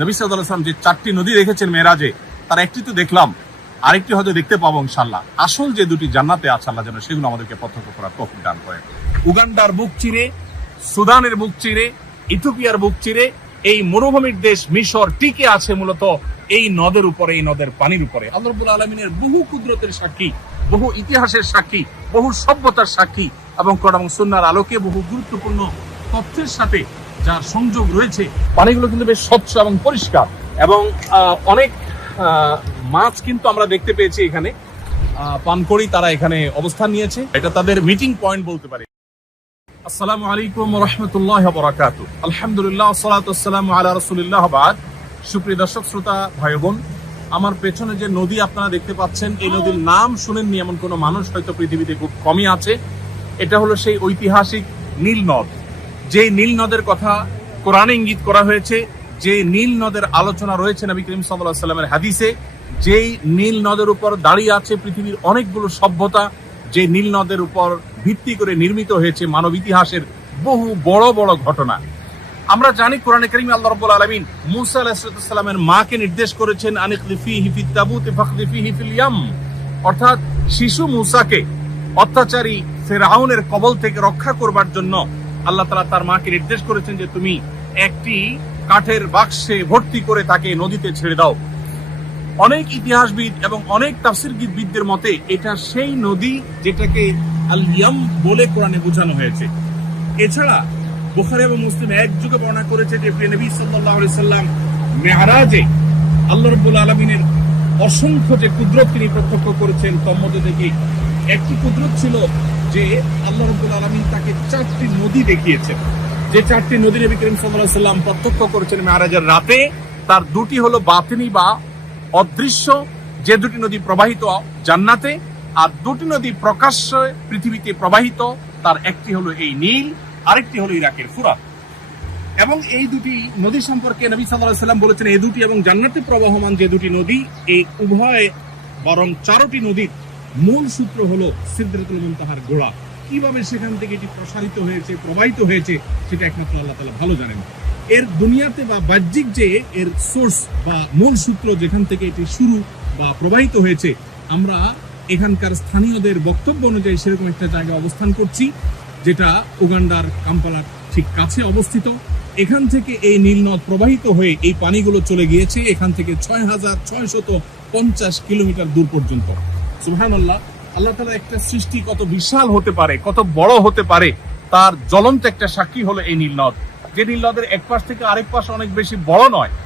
নবী সাল্লাম যে চারটি নদী দেখেছেন মেরাজে তার একটি তো দেখলাম, আরেকটি হয়তো দেখতে পাবো ইনশাল্লাহ আসল যে দুটি জান্নাতে আছে আল্লাহ যেন সেগুলো আমাদেরকে প্রত্যক্ষ করার তৌফিক দান করে উগান্ডার বুক চিরে, সুদানের বুক চিরে, ইথিওপিয়ার বুক চিরে, এই মরুভূমির দেশ মিশর টিকে আছে মূলত এই নদের উপরে, এই নদের পানির উপরে। আল্লাহ রাব্বুল আলমিনের বহু কুদরতের সাক্ষী, বহু ইতিহাসের সাক্ষী, বহু সভ্যতার সাক্ষী এবং এবং সুন্নার আলোকে বহু গুরুত্বপূর্ণ তথ্যের সাথে যার সংযোগ রয়েছে, পানিগুলো কিন্তু বেশ স্বচ্ছ এবং পরিষ্কার। এবং অনেক মাছ কিন্তু আমরা দেখতে পেয়েছি এখানে। পানকড়ি তারা এখানে অবস্থান নিয়েছে। এটা তাদের মিটিং পয়েন্ট বলতে পারে। আসসালামু আলাইকুম রহমতুল্লাহ বরাকাত। আলহামদুলিল্লাহ সালাতাম আলা রসুলিল্লাহ বাদ। সুপ্রিয় দর্শক, শ্রোতা ভাই বোন আমার পেছনে যে নদী আপনারা দেখতে পাচ্ছেন, এই নদীর নাম শুনেননি এমন কোনো মানুষ, হয়তো পৃথিবীতে খুব কমই আছে। এটা হলো সেই ঐতিহাসিক নীল নদ যে নীল নদের কথা কোরআনে ইঙ্গিত করা হয়েছে, যে নীল নদের আলোচনা রয়েছে নবী করিম সাল্লামের হাদিসে, যেই নীল নদের উপর দাঁড়িয়ে আছে পৃথিবীর অনেকগুলো সভ্যতা, যে নীল নদের উপর ভিত্তি করে নির্মিত হয়েছে মানব ইতিহাসের বহু বড় বড় ঘটনা। আমরা জানি কোরআনে করিম আল্লাহ রাব্বুল আলামিন মুসা আলাইহিস মাকে নির্দেশ করেছেন আনিকলিফি হিফিত তাবুত ফাখলিফি হিফিল অর্থাৎ শিশু মুসাকে অত্যাচারী ফেরাউনের কবল থেকে রক্ষা করবার জন্য আল্লাহ তাআলা তার মাকে নির্দেশ করেছেন যে তুমি একটি কাঠের বাক্সে ভর্তি করে তাকে নদীতে ছেড়ে দাও। অনেক ইতিহাসবিদ এবং অনেক তাফসিরবিদদের মতে এটা সেই নদী যেটাকে আল ইয়াম বলে কোরআনে বোঝানো হয়েছে। এছাড়া বুখারী এবং মুসলিম এক যুগে বর্ণনা করেছে যে নবী আলাইহি সাল্লাম মেহরাজে আল্লাহ রাব্বুল আলামিনের অসংখ্য যে কুদরত তিনি প্রত্যক্ষ করেছেন তার মধ্যে থেকে একটি কুদরত ছিল যে আল্লাহ রাব্বুল আলামিন তাকে চারটি নদী দেখিয়েছেন। যে চারটি নদী নবী করিম আলাইহি সাল্লাম প্রত্যক্ষ করেছেন মেহরাজের রাতে। তার দুটি হলো বাতিনি বা অদৃশ্য, যে দুটি নদী প্রবাহিত জান্নাতে, আর দুটি নদী প্রকাশ্যে পৃথিবীতে প্রবাহিত। তার একটি হলো এই নীল, আরেকটি হলো ইরাকের ফুরাত। এবং এই দুটি নদী সম্পর্কে নবী আলাইহি সাল্লাম বলেছেন, এই দুটি এবং জান্নাতে প্রবাহমান যে দুটি নদী, এই উভয় বরং চারটি নদীর মূল সূত্র হলো সিদ্ধাতুল মুনতাহার গোড়া। কীভাবে সেখান থেকে এটি প্রসারিত হয়েছে, প্রবাহিত হয়েছে, সেটা একমাত্র আল্লাহ তাআলা ভালো জানেন। এর দুনিয়াতে বা বাহ্যিক যে এর সোর্স বা মূল সূত্র যেখান থেকে এটি শুরু বা প্রবাহিত হয়েছে, আমরা এখানকার স্থানীয়দের বক্তব্য অনুযায়ী সেরকম একটা জায়গায় অবস্থান করছি, যেটা উগান্ডার, কাম্পালার ঠিক কাছে অবস্থিত। এখান থেকে এই নীলনদ প্রবাহিত হয়ে এই পানিগুলো চলে গিয়েছে এখান থেকে ছয় হাজার ছয়শত পঞ্চাশ কিলোমিটার দূর পর্যন্ত। সুহান আল্লাহ তালা একটা সৃষ্টি কত বিশাল হতে পারে, কত বড় হতে পারে, তার জ্বলন্ত একটা সাক্ষী হলো এই নীলনদ যে নীল নদের এক পাশ থেকে আরেক পাশ অনেক বেশি বড় নয়